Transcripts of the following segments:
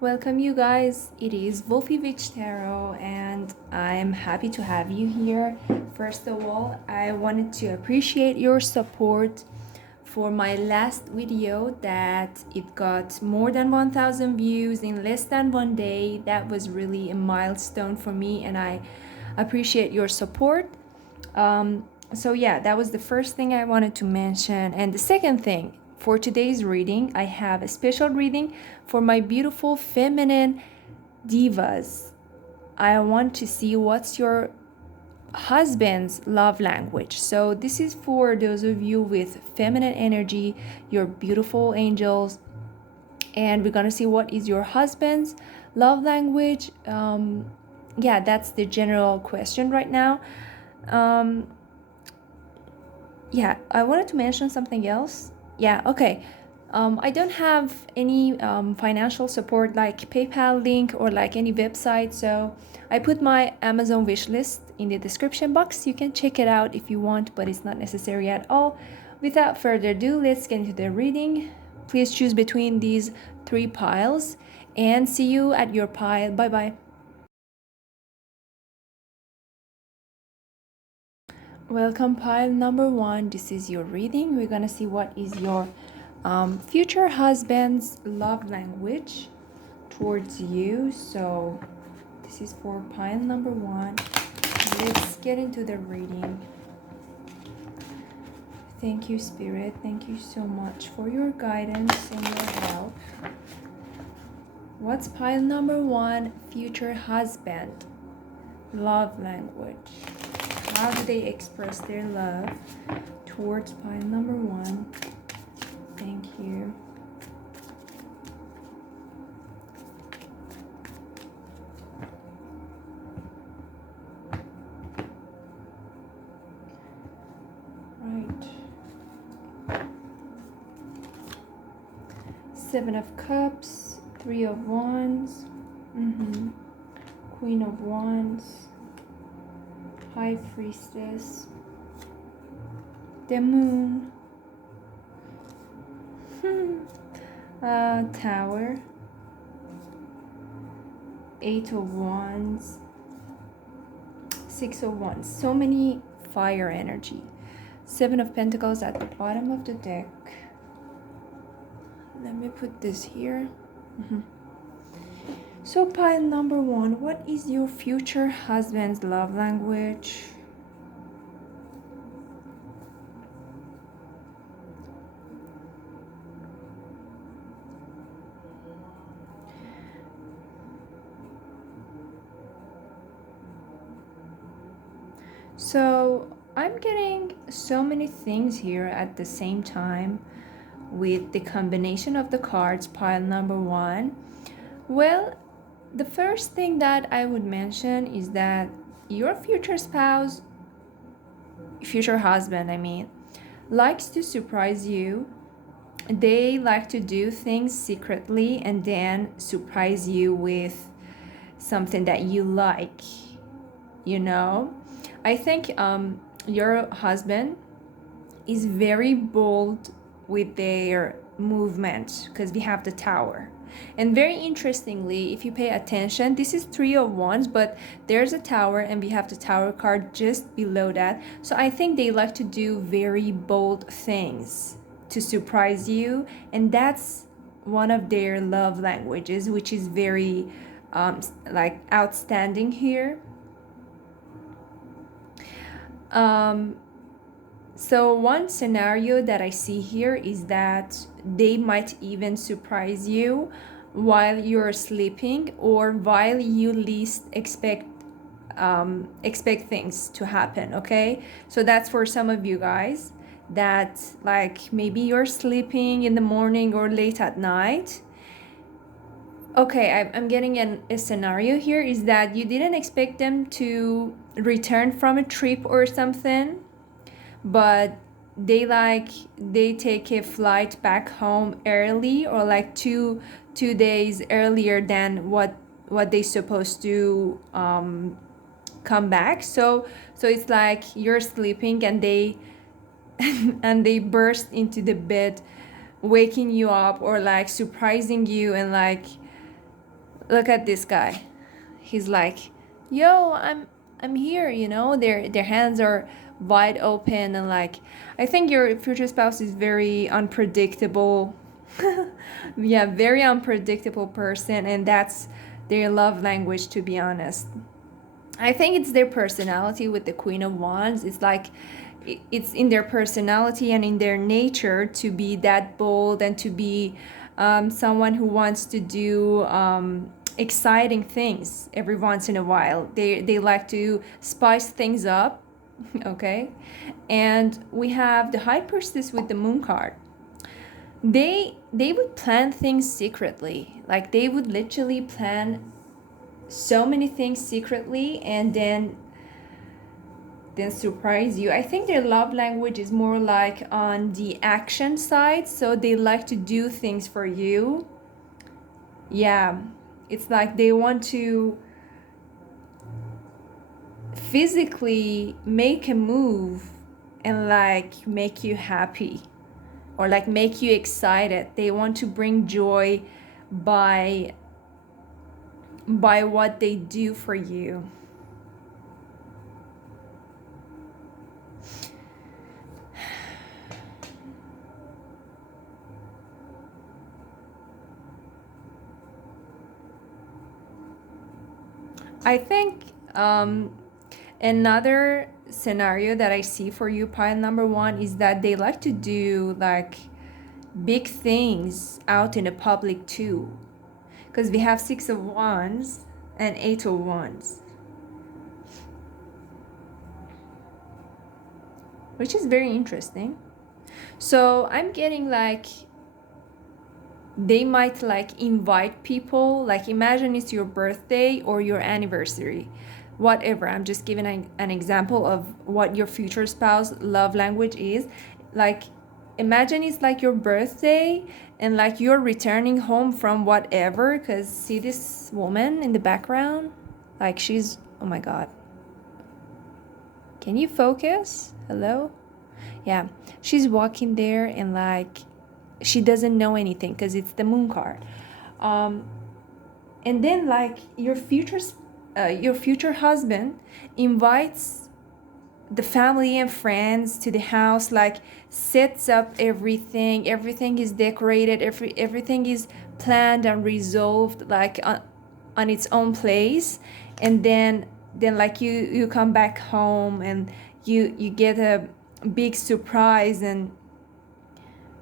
Welcome, you guys. It is Wolfie Tarot, and I'm happy to have you here. First of all, I wanted to appreciate your support for my last video that it got more than 1,000 views in less than one day. That was really a milestone for me, and I appreciate your support. So yeah, that was the first thing I wanted to mention. And the second thing, for today's reading, I have a special reading for my beautiful feminine divas. I want to see what's your husband's love language. So this is for those of you with feminine energy, your beautiful angels, and we're gonna see what is your husband's love language. Yeah, that's the general question right now. Yeah, I wanted to mention something else. Yeah, okay. I don't have any financial support like PayPal link or like any website, so I put my Amazon wish list in the description box. You can check it out if you want, but it's not necessary at all. Without further ado, let's get into the reading. Please choose between these three piles and see you at your pile. Bye bye. Welcome, pile number one. This is your reading. We're gonna see what is your future husband's love language towards you. So this is for pile number one. Let's get into the reading. Thank you, Spirit. Thank you so much for your guidance and your help. What's pile number one? Future husband love language. How do they express their love towards pile number one? Thank you. Right. Seven of Cups, Three of Wands, Queen of Wands, High Priestess, the Moon, Tower, Eight of Wands, Six of Wands. So many fire energy. Seven of Pentacles at the bottom of the deck. Let me put this here. So pile number one, what is your future husband's love language? So I'm getting so many things here at the same time with the combination of the cards, pile number one. Well, the first thing that I would mention is that your future spouse, future husband, likes to surprise you. They like to do things secretly and then surprise you with something that you like, you know? I think your husband is very bold with their movement because we have the Tower. And very interestingly, if you pay attention, this is Three of Wands, but there's a Tower and we have the Tower card just below that. So I think they like to do very bold things to surprise you, and that's one of their love languages, which is very like outstanding here. So one scenario that I see here is that they might even surprise you while you're sleeping or while you least expect things to happen. Okay, so that's for some of you guys that like maybe you're sleeping in the morning or late at night. Okay, I'm getting a scenario here is that you didn't expect them to return from a trip or something, but they take a flight back home early or like two days earlier than what they supposed to come back. So it's like you're sleeping and they and they burst into the bed, waking you up or like surprising you and like Look at this guy. He's like, yo, I'm here, you know. Their hands are wide open, and like, I think your future spouse is very unpredictable. Yeah, very unpredictable person, and that's their love language, to be honest. I think it's their personality with the Queen of Wands. It's like it's in their personality and in their nature to be that bold and to be someone who wants to do exciting things every once in a while. They like to spice things up, okay? And we have the High Priestess with the Moon card. They would plan things secretly. Like they would literally plan so many things secretly and then surprise you. I think their love language is more like on the action side, so they like to do things for you. Yeah, it's like they want to physically make a move and like make you happy or like make you excited. They want to bring joy by what they do for you. I think another scenario that I see for you, pile number one, is that they like to do like big things out in the public too. Because we have Six of Wands and Eight of Wands, which is very interesting. So I'm getting like they might like invite people, like imagine it's your birthday or your anniversary, whatever. I'm just giving an example of what your future spouse love language is. Like imagine it's like your birthday and like you're returning home from whatever, because see this woman in the background, like she's, oh my god, can you focus? Hello? Yeah, she's walking there and like she doesn't know anything because it's the Moon card. And then like your future husband invites the family and friends to the house, like sets up everything is decorated, everything is planned and resolved like on its own place. And then like you come back home and you get a big surprise, and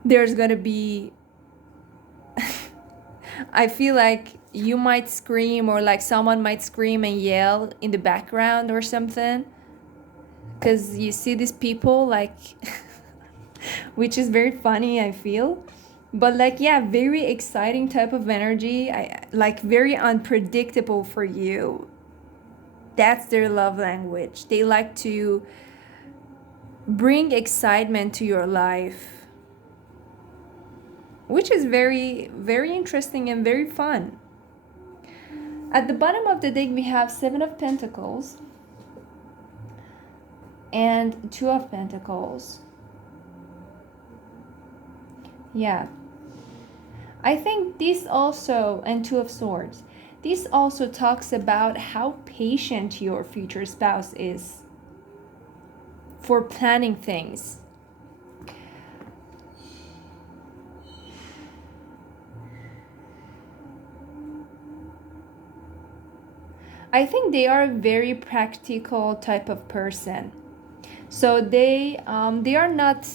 there's gonna be I feel like you might scream, or like someone might scream and yell in the background or something, because you see these people like which is very funny, I feel. But like, yeah, very exciting type of energy. I like very unpredictable for you. That's their love language. They like to bring excitement to your life, which is very, very interesting and very fun. At the bottom of the deck, we have Seven of Pentacles and Two of Pentacles. Yeah. I think this also, and Two of Swords, this also talks about how patient your future spouse is for planning things. I think they are a very practical type of person. So they are not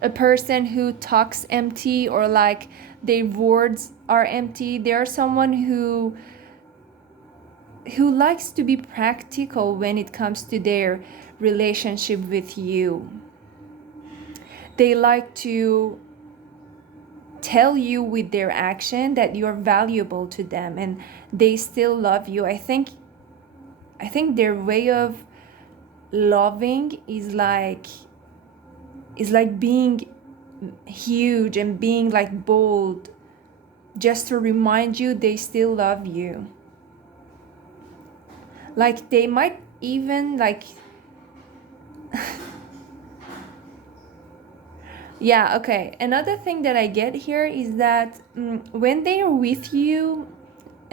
a person who talks empty, or like their words are empty. They are someone who likes to be practical when it comes to their relationship with you. They like to tell you with their action that you're valuable to them and they still love you. I think their way of loving is like being huge and being like bold, just to remind you they still love you. Like they might even like yeah, okay. Another thing that I get here is that when they are with you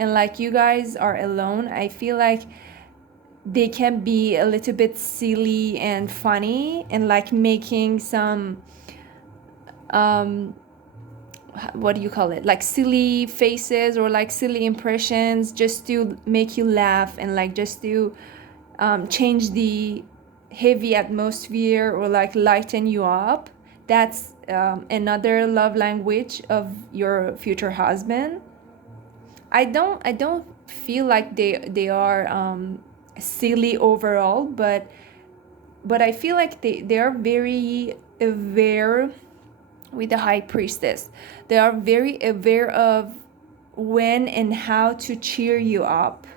and like you guys are alone, I feel like they can be a little bit silly and funny, and like making some what do you call it, like silly faces or like silly impressions, just to make you laugh, and like just to change the heavy atmosphere or like lighten you up. That's another love language of your future husband. I don't feel like they are silly overall, but I feel like they are very aware. With the high priestess, they are very aware of when and how to cheer you up.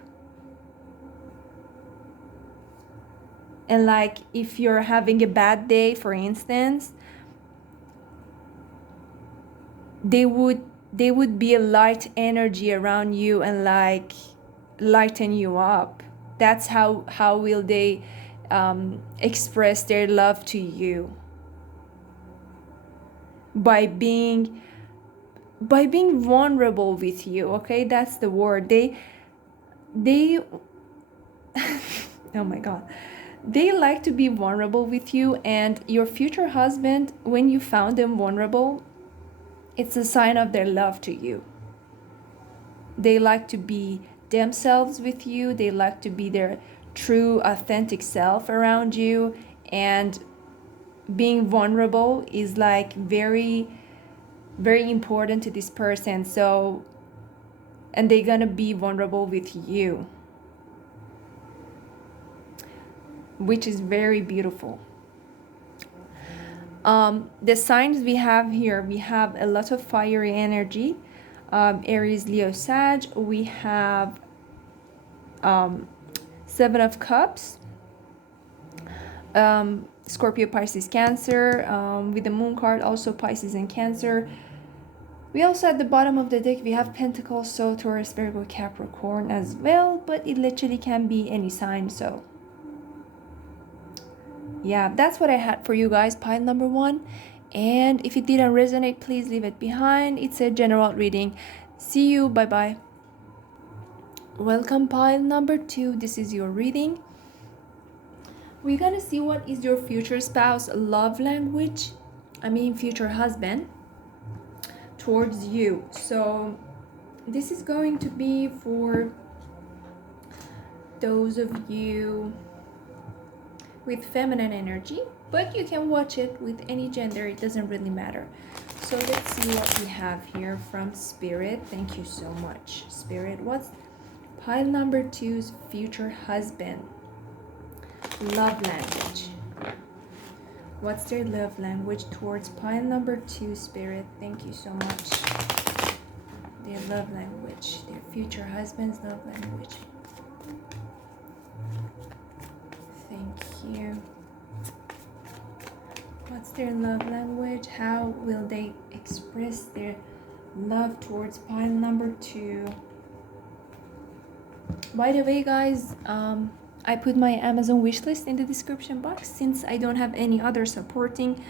And like if you're having a bad day, for instance, they would be a light energy around you and like lighten you up. That's how will they express their love to you, by being vulnerable with you. Okay, that's the word. They oh my god, they like to be vulnerable with you. And your future husband, when you found them vulnerable, it's a sign of their love to you. They like to be themselves with you. They like to be their true authentic self around you. And being vulnerable is like very very important to this person. So, and they're gonna be vulnerable with you, which is very beautiful. The signs we have here, we have a lot of fiery energy. Aries, Leo, Sag. We have Seven of Cups, Scorpio, Pisces, Cancer, with the Moon card, also Pisces and Cancer. We also at the bottom of the deck, we have Pentacles, so Taurus, Virgo, Capricorn as well, but it literally can be any sign. So yeah, that's what I had for you guys, pile number 1. And if it didn't resonate, please leave it behind. It's a general reading. See you. Bye bye. Welcome, pile number 2. This is your reading. We're gonna see what is your future spouse love language, future husband, towards you. So this is going to be for those of you with feminine energy, but you can watch it with any gender, it doesn't really matter. So let's see what we have here from Spirit. Thank you so much, Spirit. What's pile number 2's future husband love language? What's their love language towards pile number 2, Spirit? Thank you so much. Their love language, their future husband's love language. Thank you. What's their love language? How will they express their love towards pile number 2? By the way, guys, I put my Amazon wishlist in the description box, since I don't have any other supporting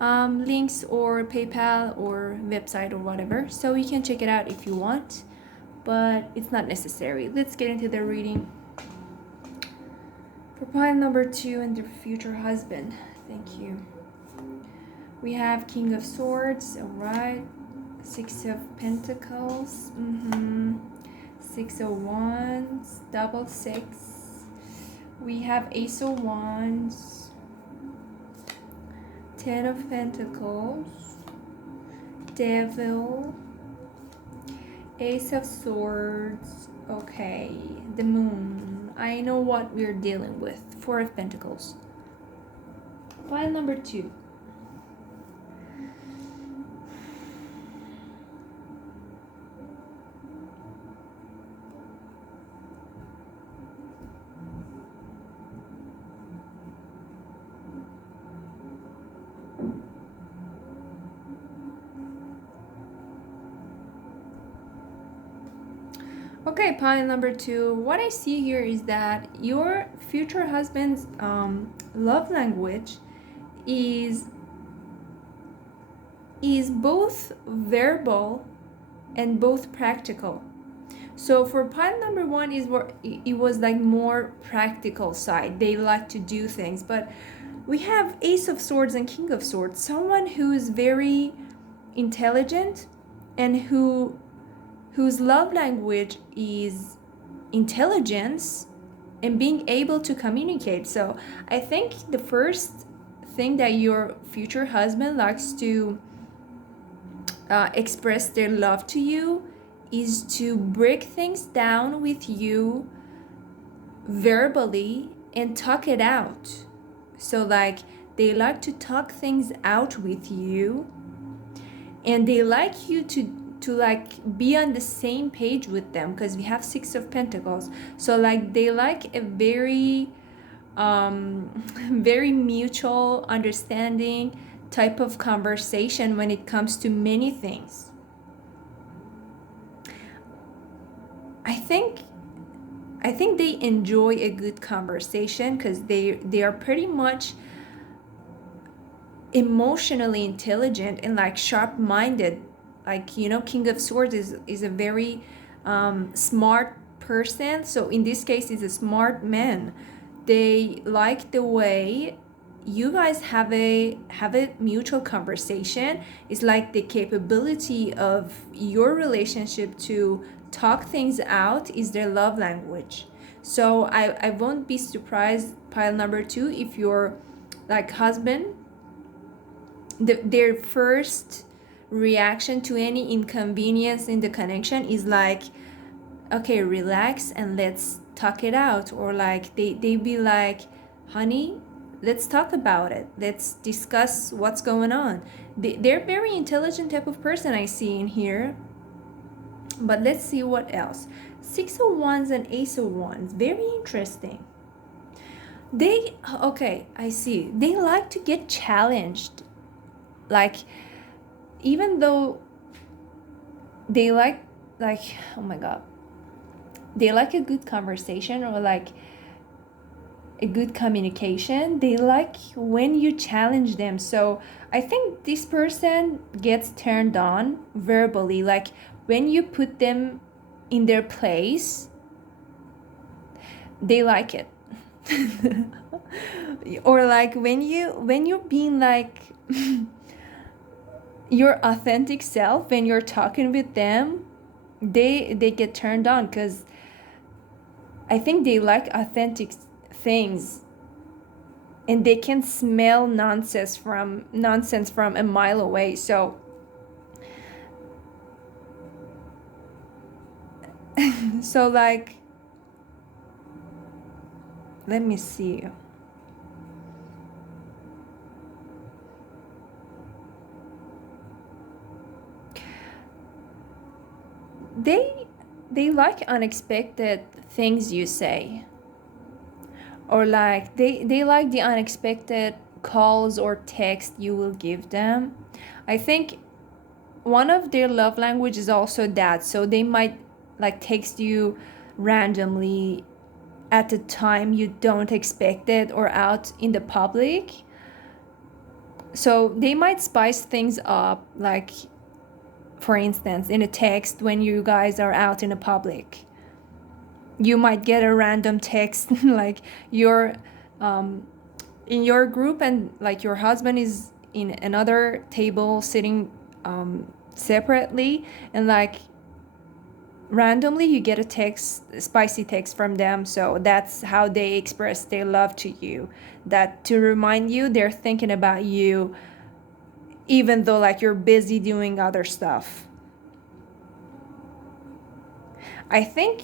links or PayPal or website or whatever. So you can check it out if you want, but it's not necessary. Let's get into the reading. For pile number 2 and their future husband. Thank you. We have King of Swords, alright. 6 of Pentacles, 6 of Wands, double 6. We have Ace of Wands, 10 of Pentacles, Devil, Ace of Swords. Okay, the Moon. I know what we're dealing with. 4 of Pentacles. Pile number 2. Okay, pile number 2. What I see here is that your future husband's love language is both verbal and both practical. So for pile number one is where it was like more practical side. They like to do things, but we have Ace of Swords and King of Swords. Someone who is very intelligent and whose love language is intelligence and being able to communicate. So I think the first thing that your future husband likes to express their love to you is to break things down with you verbally and talk it out. So like they like to talk things out with you, and they like you to like be on the same page with them, because we have Six of Pentacles. So like they like a very very mutual understanding type of conversation when it comes to many things. I think they enjoy a good conversation because they are pretty much emotionally intelligent and like sharp minded. Like, you know, King of Swords is a very smart person. So in this case, he's a smart man. They like the way you guys have a mutual conversation. It's like the capability of your relationship to talk things out is their love language. So I won't be surprised, pile number two, if your like husband, their first reaction to any inconvenience in the connection is like, okay, relax and let's talk it out. Or like they be like, honey, let's talk about it, let's discuss what's going on. They're very intelligent type of person I see in here. But let's see what else. Six of Wands and Ace of Wands, very interesting. They, okay, I see, they like to get challenged. Like, even though they like, oh my god, they like a good conversation or like a good communication, they like when you challenge them. So I think this person gets turned on verbally, like when you put them in their place, they like it. Or like when you're being like your authentic self, when you're talking with them, they get turned on, because I think they like authentic things, and they can smell nonsense from a mile away. So so like, let me see. They like unexpected things you say, or like they like the unexpected calls or text you will give them. I think one of their love language is also that, so they might like text you randomly at a time you don't expect it or out in the public. So they might spice things up, like for instance in a text, when you guys are out in a public, you might get a random text like you're in your group and like your husband is in another table sitting separately, and like randomly you get a text, spicy text from them. So that's how they express their love to you, that to remind you they're thinking about you, even though like you're busy doing other stuff. I think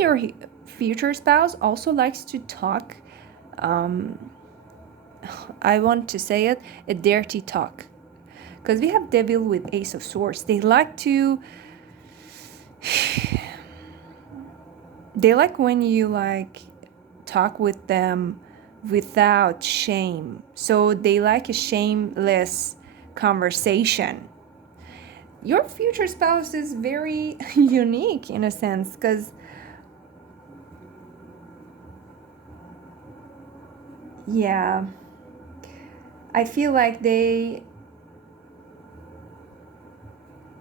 your future spouse also likes to talk, I want to say it, a dirty talk, because we have Devil with Ace of Swords. They like to they like when you like talk with them without shame. So they like a shameless conversation. Your future spouse is very unique in a sense, because yeah, I feel like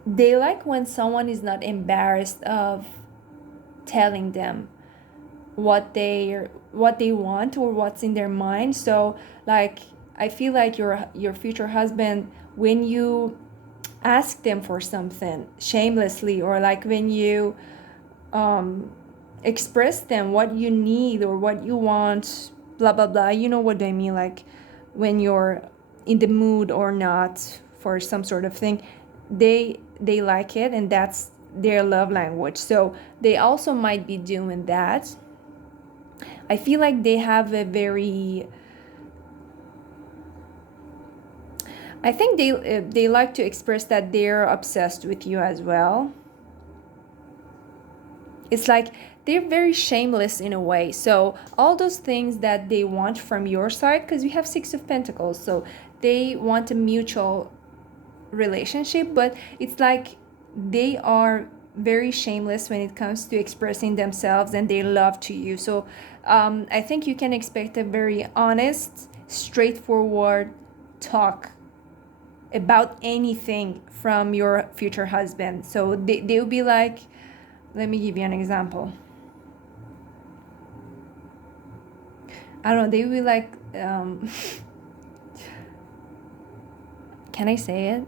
they like when someone is not embarrassed of telling them what they want or what's in their mind. So like I feel like your future husband, when you ask them for something shamelessly, or like when you um express them what you need or what you want, blah blah blah, you know what I mean, like when you're in the mood or not for some sort of thing, they like it, and that's their love language. So they also might be doing that. I feel like they have a very, I think they like to express that they're obsessed with you as well. It's like they're very shameless in a way. So all those things that they want from your side, because you have Six of Pentacles, so they want a mutual relationship, but it's like they are very shameless when it comes to expressing themselves and their love to you. So I think you can expect a very honest, straightforward talk about anything from your future husband. So they'll be like, let me give you an example. I don't know, they'll be like, can I say it?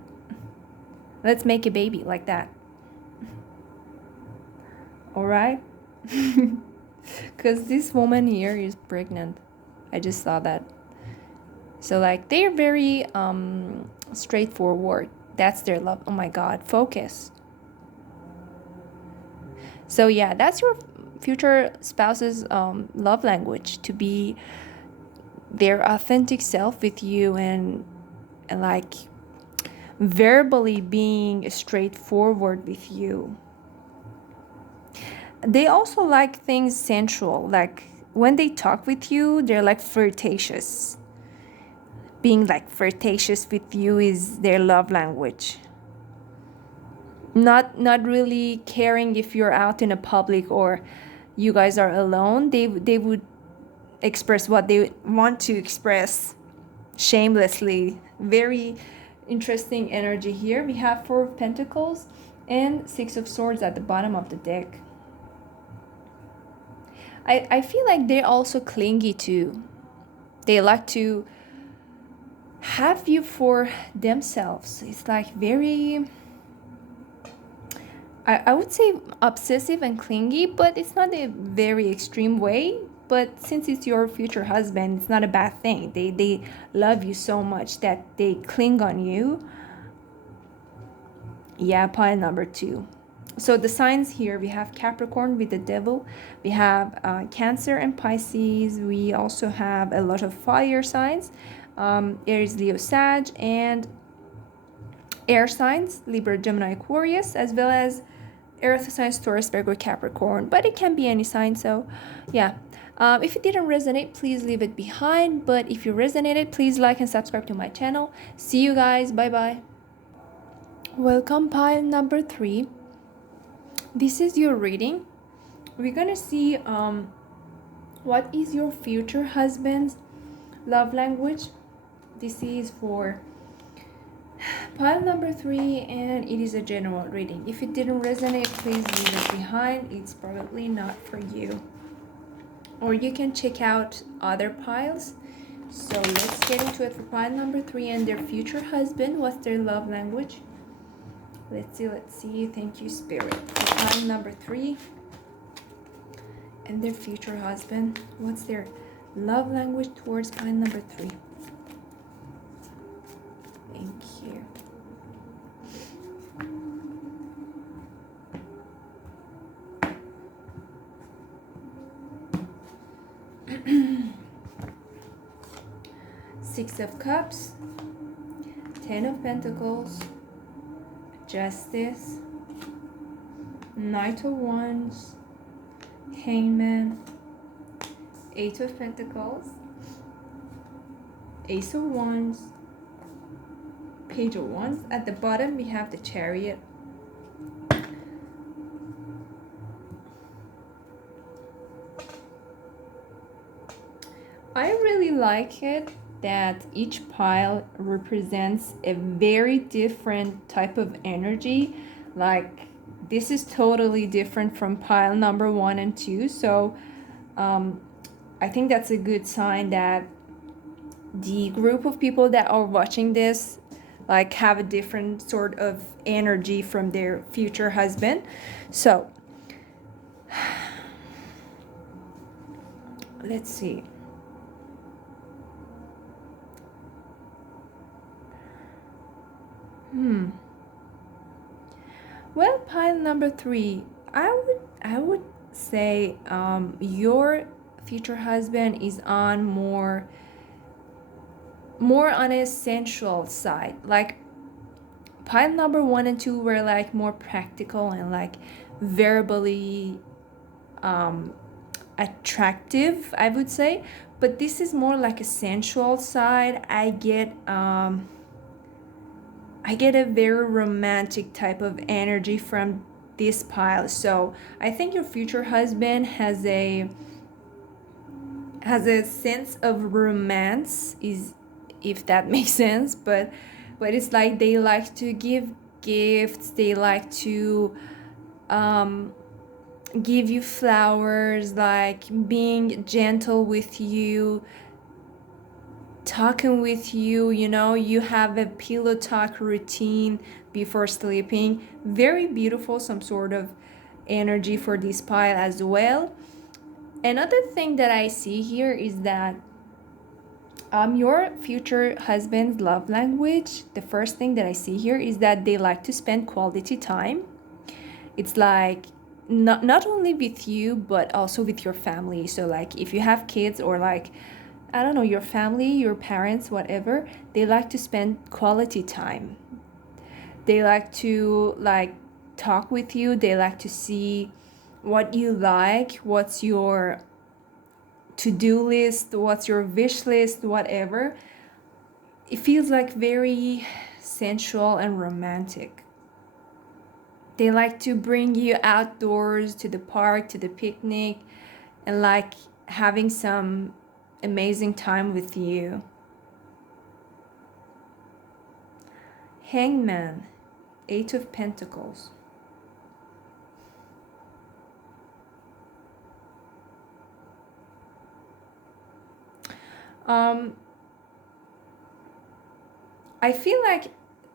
Let's make a baby, like that. All right? Because this woman here is pregnant. I just saw that. So like they're very straightforward. That's their love. Oh my God, focus. So yeah, that's your future spouse's love language, to be their authentic self with you, and like verbally being straightforward with you. They also like things sensual. Like when they talk with you, they're like flirtatious. Being like flirtatious with you is their love language. Not really caring if you're out in a public or you guys are alone. They would express what they want to express shamelessly. Very interesting energy here. We have Four of Pentacles and Six of Swords at the bottom of the deck. I feel like they're also clingy too. They like to have you for themselves. It's like very, I would say obsessive and clingy, but it's not a very extreme way. But since it's your future husband, it's not a bad thing. They love you so much that they cling on you. Yeah, pile number 2. So the signs here, we have Capricorn with the Devil. We have Cancer and Pisces. We also have a lot of fire signs. Aries, Leo, Sag, and air signs, Libra, Gemini, Aquarius, as well as earth signs, Taurus, Virgo, Capricorn. But it can be any sign, so yeah. If it didn't resonate, please leave it behind. But if you resonated, please like and subscribe to my channel. See you guys. Bye-bye. Welcome, pile number 3. This is your reading. We're gonna see what is your future husband's love language. This is for pile number 3, and it is a general reading. If it didn't resonate, please leave it behind. It's probably not for you. Or you can check out other piles. So let's get into it for pile number 3 and their future husband. What's their love language? Let's see. Thank you, Spirit. For pile number 3 and their future husband. What's their love language towards pile number 3? Thank you. Six of Cups, 10 of Pentacles, Justice, Knight of Wands, Hangman, Eight of Pentacles, Ace of Wands, Page of Wands. At the bottom we have the Chariot. I really like it. that each pile represents a very different type of energy. Like, this is totally different from pile number 1 and 2. So um, I think that's a good sign that the group of people that are watching this like have a different sort of energy from their future husband. So let's see. Well, pile number 3, I would say your future husband is on more on a sensual side. Like, pile number 1 and 2 were like more practical and like verbally um, attractive, I would say. But this is more like a sensual side. I get a very romantic type of energy from this pile. So I think your future husband has a sense of romance, is if that makes sense. But it's like they like to give gifts. They like to um, give you flowers, like being gentle with you, talking with you. You have a pillow talk routine before sleeping. Very beautiful, some sort of energy for this pile as well. Another thing that I see here is that your future husband's love language, the first thing that I see here is that they like to spend quality time. It's like not only with you but also with your family. So like if you have kids, or like, I don't know, your family, your parents, whatever, they like to spend quality time. They like to like talk with you. They like to see what you like, what's your to-do list, what's your wish list, whatever. It feels like very sensual and romantic. They like to bring you outdoors to the park, to the picnic, and like having some amazing time with you. Hangman, 8 of Pentacles. Um, I feel like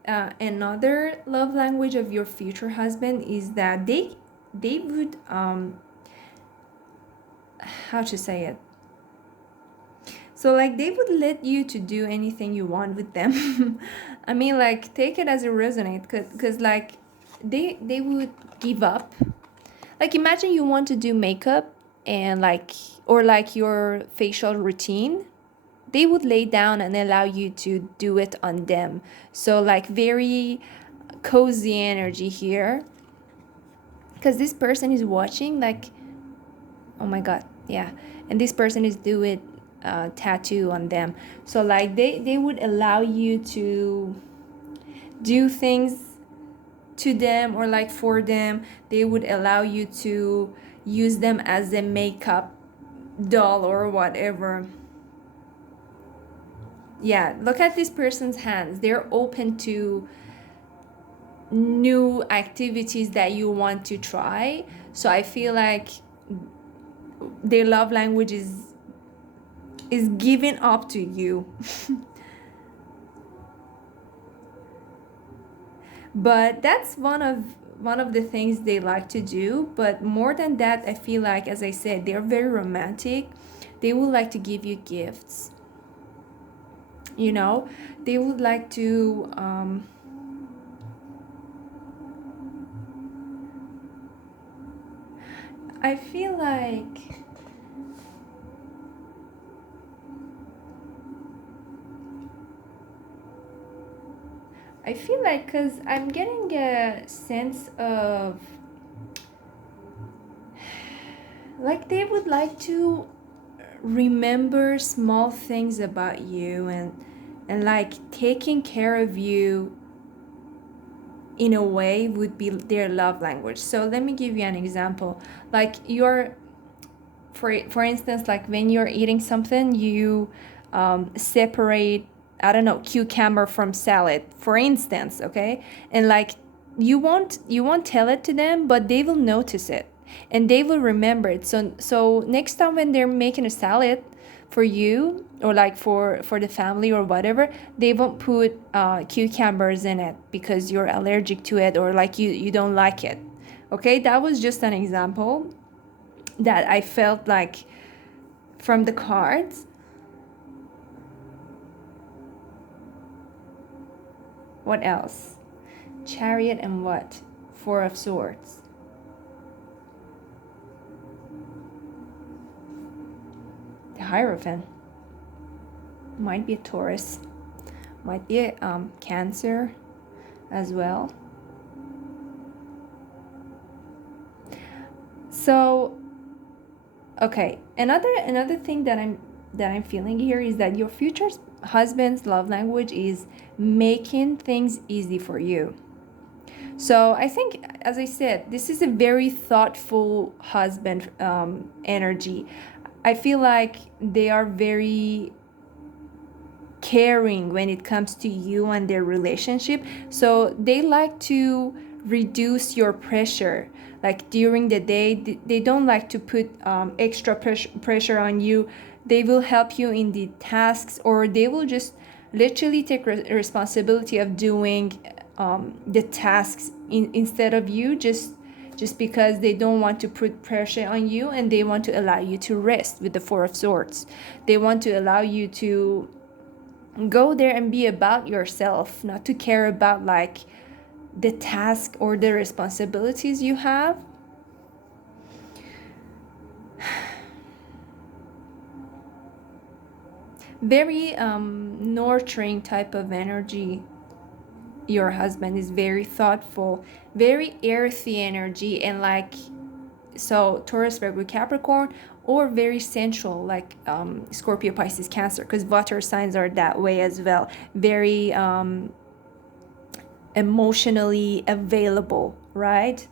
another love language of your future husband is that they would how to say it. So like they would let you to do anything you want with them. I mean, like, take it as it resonates, cause like they would give up. Like, imagine you want to do makeup and like, or like your facial routine. They would lay down and allow you to do it on them. So like very cozy energy here. Because this person is watching, like, oh my god, yeah. And this person is doing tattoo on them. So like they would allow you to do things to them, or like for them. They would allow you to use them as a makeup doll or whatever. Yeah, look at this person's hands. They're open to new activities that you want to try. So I feel like their love language is giving up to you. But that's one of the things they like to do. But more than that, I feel like, as I said, they're very romantic. They would like to give you gifts. They would like to I feel like because I'm getting a sense of like they would like to remember small things about you, and like taking care of you in a way would be their love language. So let me give you an example. Like, for instance, like when you're eating something, you separate, I don't know, cucumber from salad, for instance, okay? And like you won't tell it to them, but they will notice it and they will remember it. So next time when they're making a salad for you, or like for the family or whatever, they won't put cucumbers in it because you're allergic to it, or like you don't like it. Okay, that was just an example that I felt like from the cards. What else? Chariot and what? Four of Swords. The Hierophant. Might be a Taurus. Might be a Cancer as well. So, okay, another thing that I'm feeling here is that your future husband's love language is making things easy for you. So I think, as I said, this is a very thoughtful husband energy. I feel like they are very caring when it comes to you and their relationship. So they like to reduce your pressure. Like during the day, they don't like to put extra pressure on you. They will help you in the tasks, or they will just literally take responsibility of doing the tasks instead of you, just because they don't want to put pressure on you, and they want to allow you to rest with the Four of Swords. They want to allow you to go there and be about yourself, not to care about like the task or the responsibilities you have. Very nurturing type of energy. Your husband is very thoughtful, very earthy energy, and like, so Taurus, Virgo, Capricorn, or very sensual, like Scorpio, Pisces, Cancer, because water signs are that way as well. Very emotionally available, right?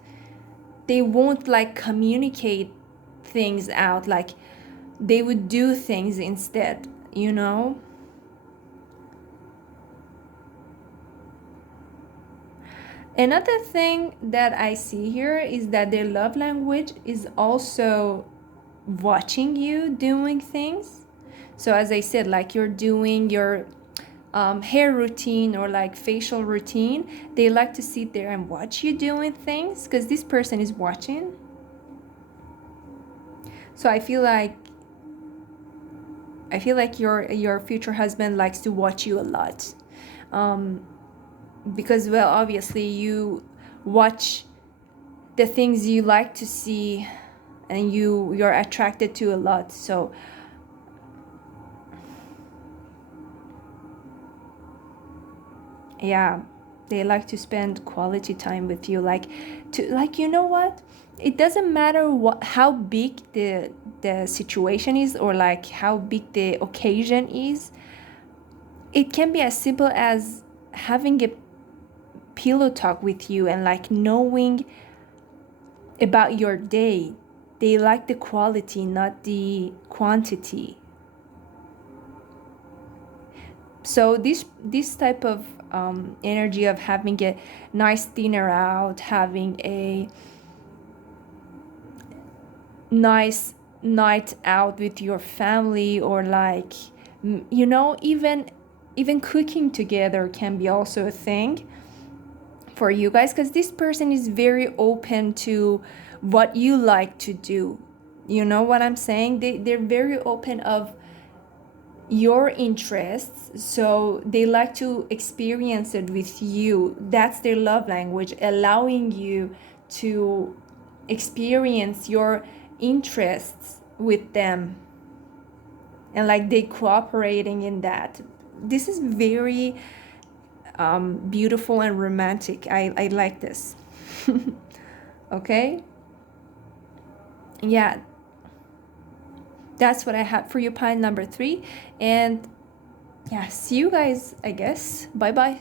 They won't like communicate things out, like they would do things instead, you know? Another thing that I see here is that their love language is also watching you doing things. So as I said, like you're doing your hair routine or like facial routine, they like to sit there and watch you doing things because this person is watching. So I feel like your future husband likes to watch you a lot, because, well, obviously you watch the things you like to see and you're attracted to a lot. So yeah, they like to spend quality time with you, like you know what, it doesn't matter how big the situation is, or like how big the occasion is. It can be as simple as having a pillow talk with you and like knowing about your day. They like the quality, not the quantity. So this type of energy of having a nice dinner out, having a nice night out with your family, or like, you know, even cooking together can be also a thing for you guys, because this person is very open to what you like to do. You know what I'm saying? They're very open of your interests, so they like to experience it with you. That's their love language, allowing you to experience your interests with them, and like they cooperating in that. This is very beautiful and romantic. I like this. Okay, yeah, that's what I have for you, pile number 3. And yeah, see you guys, I guess. Bye bye.